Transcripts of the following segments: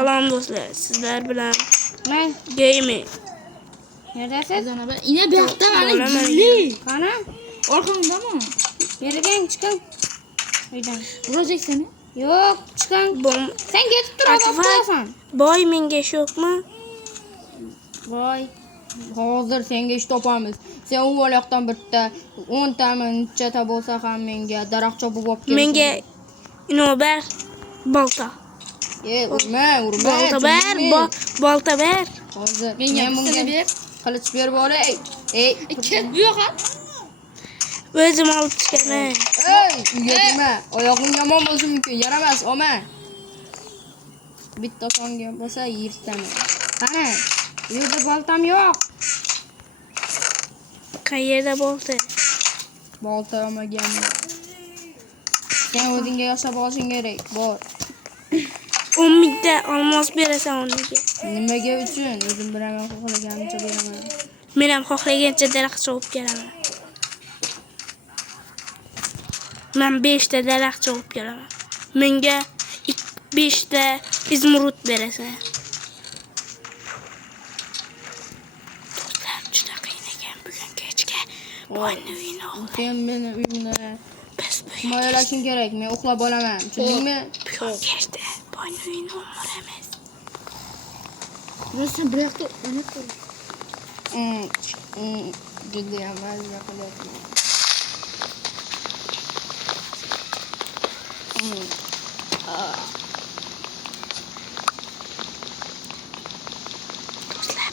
Salom do'stlar, sizlar bilan Men gaming. neredasiz? Yine bir hafta bana gülü. Qani? Orqangdami? Berigan chiqing. Uydan. Vuracak seni. Yo'q, chiqing. Sen ketib tur, olib qolasan. Boy menga ish yo'qmi? Voy. Hozir senga ish topamiz. Sen u yoqdan bitta 10 tami nechata bo'lsa ham menga daraxt chopib olib kel. Menga inobar bolta. Urma. Bolta ber, bolta ber. Hozir Menga men bunga ber. qilich berib olay. Ket bu yoqqa. O'zim olib chiqaman. Uyga nima? Oyog'ing yomon bo'lsa mumkin. Yaramas, olma. Bitta songa bo'lsa yirtaman. Qani? Bu yerda boltam yo'q. Qayerda bolta? Bolta olmaganman. Sen o'zingga yashab olishing kerak. Bor. 10 mingta olmos berasan unga. Nimaga uchun? O'zim bilaman, xohlaganimcha beraman. Men ham xohlagancha daraxt chopib kelaman. Men 5 ta daraxt chopib kelaman. Menga 5 ta izmurud berasan. Do'stlar, juda qiyin ekan bugun kechga. Boyni uyini Sen meni uyimda biz himoyalashing kerak. Men uxlab olaman. Tushundingmi? bugun kechda boyni uyini o'maramiz. Sen bir yoqqa o'ynab tur. Judayam mazza qilyapman. Do'stlar,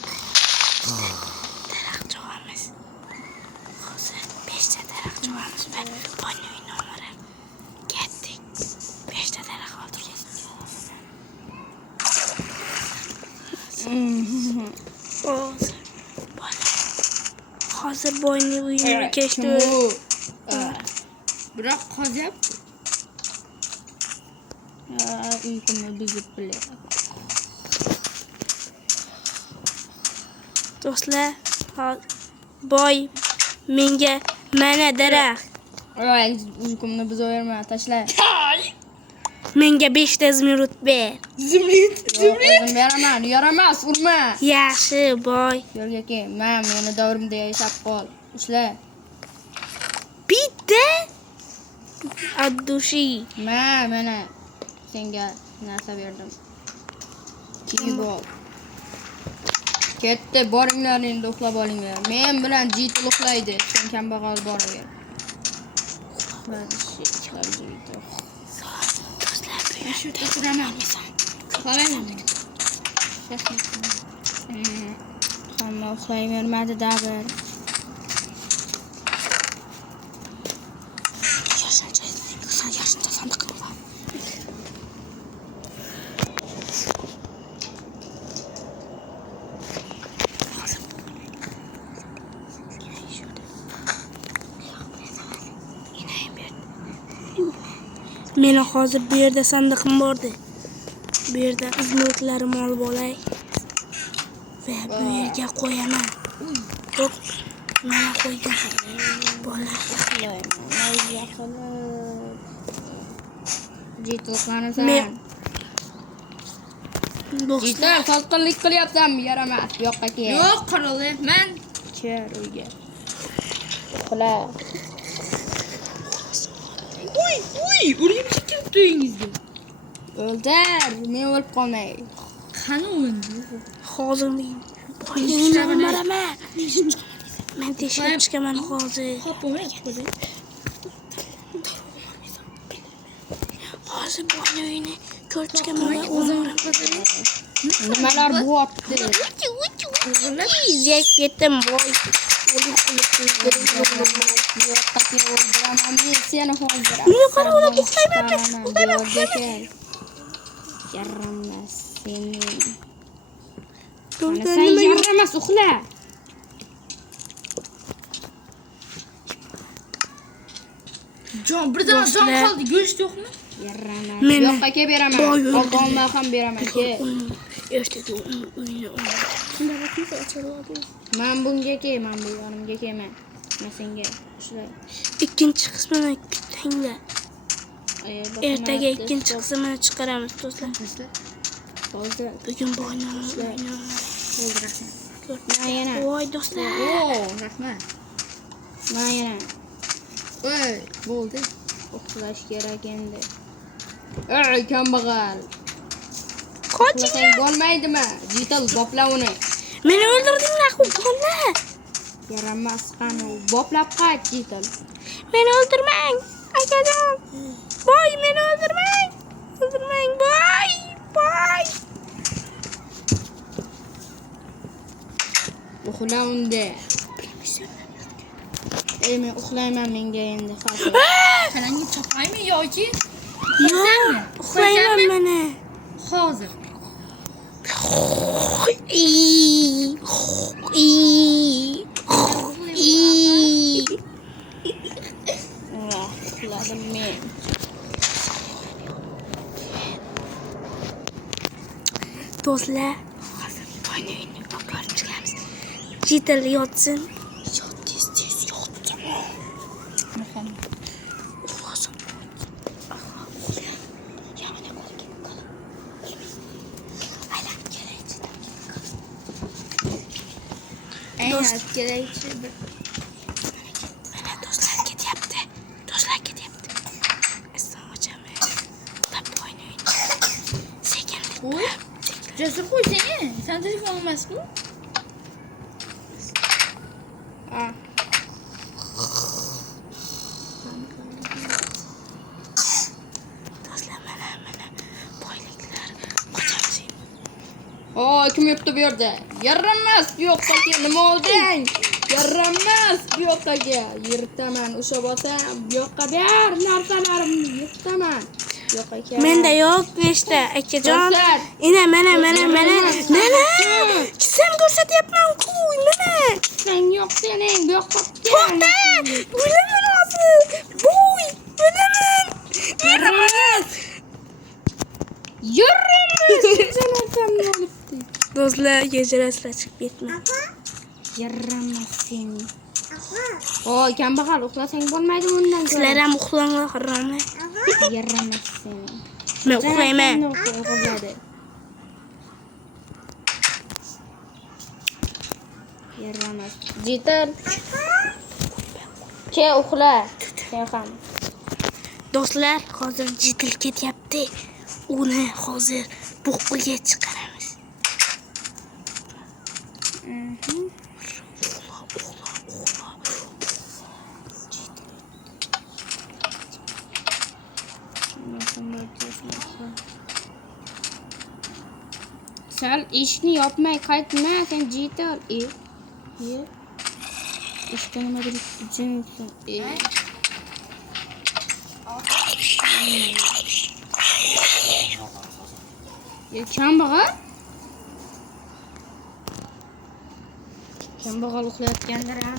daraxt chopamiz. Hozir 5 ta daraxt chopamiz va boyni uyini o'maramiz. Ketdik. 5 ta daraxt oldik. Hozir boyni uyini kechdi. Biroq qozyapti. Uyqumni buzib bilyapti. Do'stlar, boy menga mana daraxt. Uyqumni buzaverma, tashla. Menga 5 ta zimrud ber. Zimrit. O'zim beraman, yaramas, urma. Yaxshi, boy. Yo'lga kel, meni davrimda yashab qol. Ushla. Bitta addushi. Mana senga narsa berdim. Kiyib ol. Ketdi, boringlar endi uxlab olinglar. Men bilan jitil uxlaydi. Sen kambag'al boraver. Shu o'tiraman. Qolaman. Hamma uxlayvermadi-da bir. Meni hozir bu yerda sandiqim bordi. Bu yerda izmurudlarim olib olay. Va bu yerga qo'yaman. Yo'q, mana qo'ydim. Bo'lar. Jitil qanasan? Do'stlar, Jitil sotqinlik qilyapsanmi? Yaramas, bu yoqqa kel. Yo'q, qaralayman. Cher uyga. Uxla. Urib chiqib to'yingizga. O'ldir, men o'lib qolmay. Qani o'ndi? hozir men boyni uyini o'maraman. Men teshib chiqaman hozir. Hop, o'ynab qo'y. Hozir boyni uyini ko'rib chiqaman va o'maraman. Nimalar bo'lyapti? Zek yetim boy. O'ldiraman men seni hozir. Meni qara, ular uxlayapti. Yaramas seni. Do'stlar, Sen nima yaramas, uxla. Birdan jon qoldi, go'sht yo'qmi? Yaramas. Meni Yo'qqa kelib beraman. boy o'ldi. Olqonlar ham beraman. Kel. Ertaga uyini o'maraman. Men bunga kel, men bu yonimga kelma. Men senga ushla. Ikkinchi qismini kutinglar. Ertaga ikkinchi qismini chiqaramiz do'stlar. Hozir. Bugun bo'ynimni Bo'ldi, rahmat. Mana yana. voy do'stlar. Rahmat. Mana yana. Voy, bo'ldi. Uxlash kerak endi. Ey, kambag'al. Qoching. Uxlasang bo'lmaydimi? Jital bopla uni. Meni o'ldirdinglar, qo'pollar. Yaramas qani. Boplab qoch, Jital. Meni o'ldirmang, akajon. Voy, meni o'ldirmang. O'ldirmang, voy. Voy. Uxla unda. Ey, men uxlayman, menga endi xavf. Qalangni chopaymi yoki? Yo'q, uxlayman mana. Hozir. Uxladim men. Do'stlar, hozir o'ynayni ko'rib chiqamiz. Jital yotsin. Yot, tez yotsin. Muhammad. Uxlasin. Yamana qo'lga qol. Aylan kerak. Aynan kerakchi. Mana do'stlar ketyapti. Isto'chami. Lab o'ynayni. Sekin. Qo'y. Jasur qo'y seni. Sen telefon emasku? Ah. Do'stlar mana boyliklar qochamiz. Kim yurtda bu yerda? Yaramas bu yoqdagi nima olding? Yaramas bu yoqdagi. Yirtaman, o'sha bosam bu yoqqa ber narsalarimni yirtaman. Yo'q aka. Menda yo'q nechta akajon. Do'stlar. Ina mana. Sen ko'rsatyapman-ku, mana. Sen yo'q sening bu yoqqa. To'xta! O'laman hozir. Voy, o'laman. Yaramas. Sen ortamni olibdi. Do'stlar, kechirasizlar chiqib ketma. Yaramas seni. Voy, kambag'al uxlasang bo'lmaydimi undan ko'ra? Sizlar ham uxlanglar, haromlar. Yaramas seni. Men uxlayman. Uxladi. Yaramas. Jital. Ke uxla. Sen ham. Do'stlar, hozir jitil ketyapti. Uni hozir buqqiga chiqaramiz. Sal eshikni yopmay qaytma, sen Jital. Eshikda nimadir jinsin. Kambag'al uxlayotgandir ha.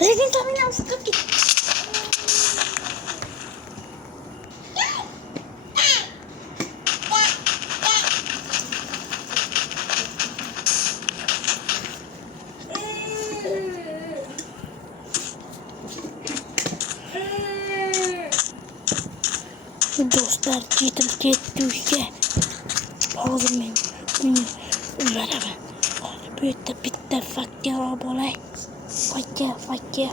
Lekin to'g'ri chiqib ket. Do'stlar, jitil ketdi uyga. Hozir men ularga bu yerda bitta fakka olib olay. Fakka.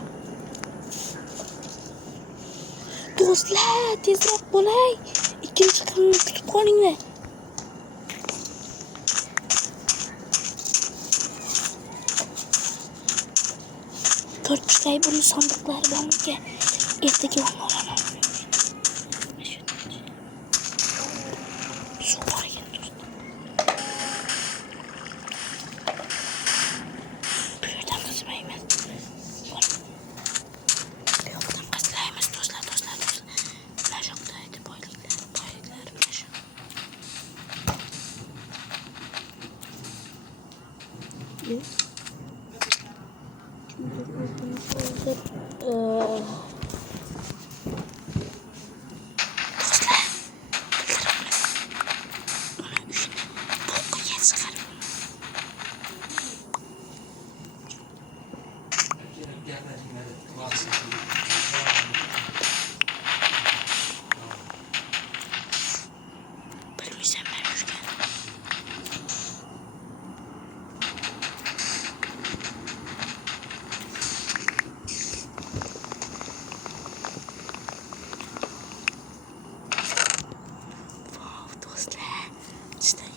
Do'stlar, tezroq bo'lay. Ikkinchi qilni kutib qolinglar. Ko'rib chiqay buni sandiqlari bormikan? Ertaga olaman. Shu qolgan do'stlar. Bu yerdan qizmaymiz. Bu yoqdan qizlaymiz do'stlar. Mana shu yoqda edi boyliklar mana shu.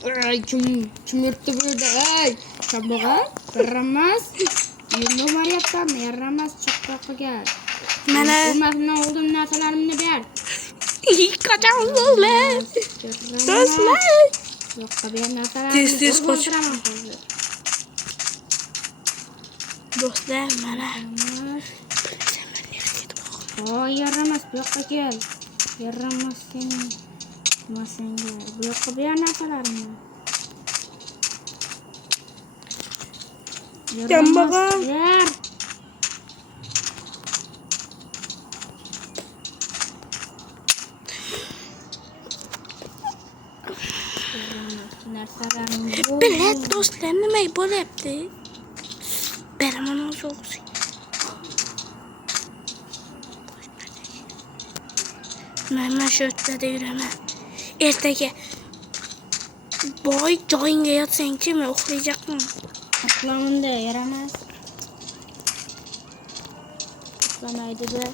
Ay, kim yurtdi bu yerda? Ey, kambag'al, yaramas. Yurni boryapsanmi? Yaramas, cho'qqa Mana urmasdan oldin narsalarimni ber. qachon bo'ldi? Do'stlar. Yo'qqa ber narsalarimni. Tez qoch. O'ldiraman hozir. Do'stlar, mana. Voy, yaramas, bu yoqqa kel. Yaramas sen. Masenga, bu yoqqa ber narsalarimni. Kambag'al. Ber. Narsalarimni. Bilet do'stlar nima bo'lyapti? Beraman o'zi. Mana shu yerda yuraman. Ertaga boy joyingga yotsang-chi, men uxlayapman. Uxlamanda yaramas. Uxlamaydi-da.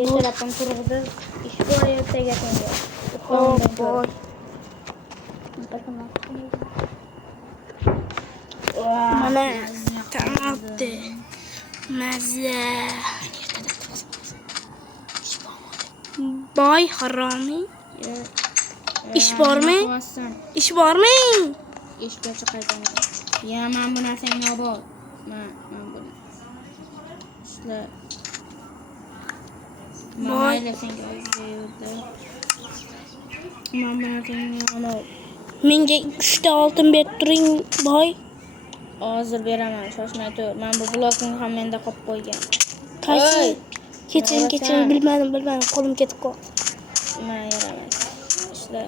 Ertalabdan turg'izib, ish bor ertaga senga. Boy. Mana tamomdi. Mazza. Boy haromiy. İş bormi? İş bormi? Ishga chiqaytaman. Ya, men bu narsangni olib ol. Men buni. Ishla. Mayli senga o'zingda. Men bu narsangni olib. Menga 3 ta oltin berib turing, boy. Hozir beraman, shoshmay tur. Men bu blokni ham menda qolib qo'ygan. Qaysi? Kechiring, bilmadim. Qo'lim ketib qoldi. Men yaramas. Ishla.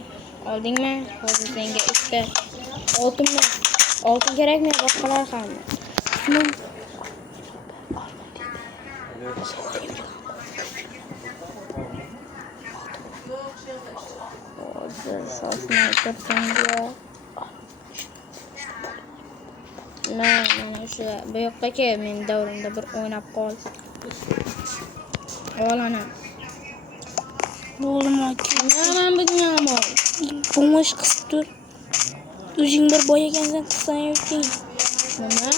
Oldingmi? Hozir senga 3 ta oltinmi? Oltin kerakmi? Boshqalar ham. Hozir shoshmay tur senga. Mana o'sha bu yoqqa kel, men davrimda bir o'ynab qol. Ol ana. O'g'lim aka. Men bunga ham ol. O'ng'ish qisib tur. O'zing bir boy ekansan, qilsan yurting. Nima?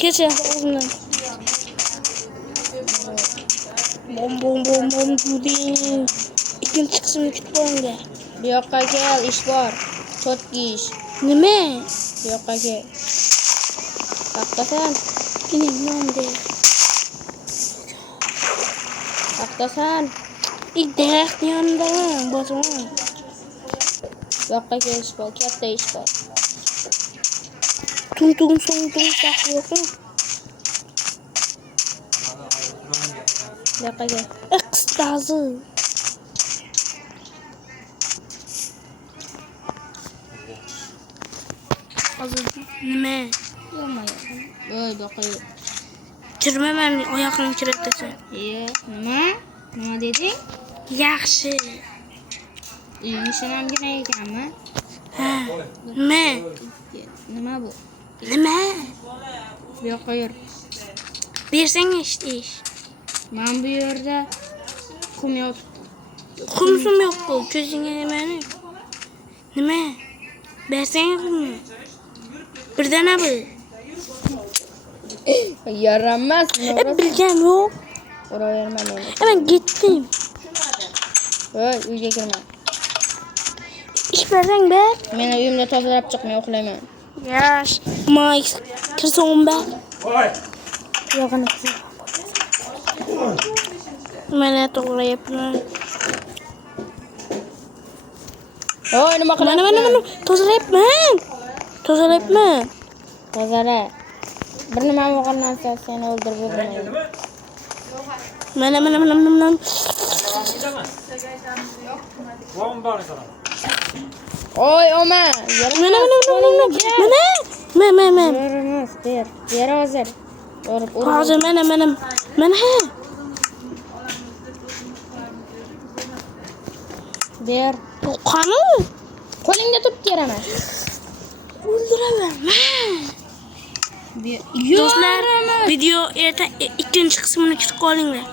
Kecha o'zimdan. Bom duding. Ikkinchi qismini kutib olinglar. Bu yoqqa kel, ish bor. To'rtki ish. Nima? Bu yoqqa kel. Taqtasan. Keling, nomda. Taqtasan. Daraxt yonidaman, bosaman. Bu yoqqa kel, ish bor. Katta ish bor. Tung saq yo'qmi? Bu yoqqa kel. Qistazı. Hozir nima? Yo'qmaydi. Voy, bu yoqqa yo'q. Kirmaman, oyoqni kiratasan. Nima? Nima deding? Yaxshi. Nishonamgina ekanmi? Ha. Nima? Nima bu? Nima? Bu yoqqa yur. Bersang ish. Men bu yerda qum yotib. Qumsum yo'q-ku, ko'zingga nimani? Nima? Bersang qumni. Birdana bil. Yaramas. Bilgan yo'q. Uraverma meni. Men ketdim. Voy, uyga kirma. Ish bersang ber. Meni uyimda tozalab chiq, men uxlayman. Yash, Max, kirson ber. Voy. Yo'g'ini kirson. Mana to'g'rayapman. Voy, nima qilasan? Mana tozalayapman. Tozala. Bir nima bo'lgandan seni o'ldirib o'ldirmayman. Mana. Voy bor sana. Oy, oma. Mana. Yaramas, ber hozir. Hozir mana. Ber. Qani? Qo'lingda turibdi, yaramas. O'ldiraman. Do'stlar, video ikkinchi qismini kutib qolinglar.